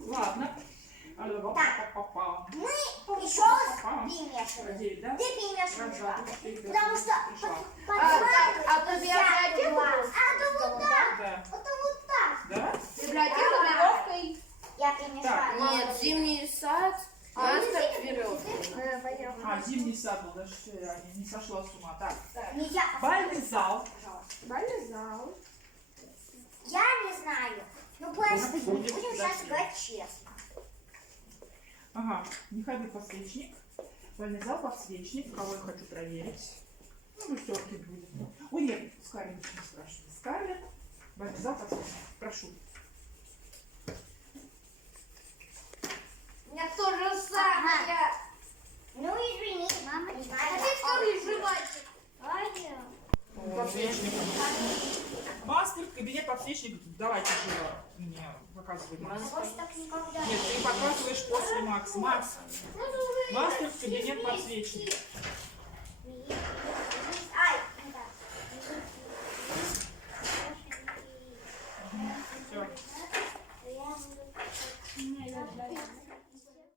Ладно. Мы еще раз перемешиваем. Надеюсь, да? Ты перемешиваешь Раз, так. два, три, Потому что пришла. под библиотеку это вот так. Да. Это вот так. Да? Библиотека веревкой. Я перемешаю. Нет, зимний сад, мастер веревка. А, зимний сад, ну даже я не сошла с ума. Так, Нельзя. бальный зал. Бальный зал. Я не знаю. Ну, просто будем сейчас играть честно. Ага, не ходи подсвечник. Бальный зал, подсвечник. Кого я хочу проверить. Ну, все-таки будет. Ой, нет, Скарлетт не спрашивай. Скарлетт, бальный зал, подсвечник. Прошу. У меня то же самое. Ну, извини, мама не знаю. А ты второй жевательчик. Подсвечник. Мастер, кабинет, подсвечник. Давайте живо мне показывай, Макс. Больше так никогда. Нет, ты показываешь после Макс. Макс. Мастер, кабинет, подсвечник.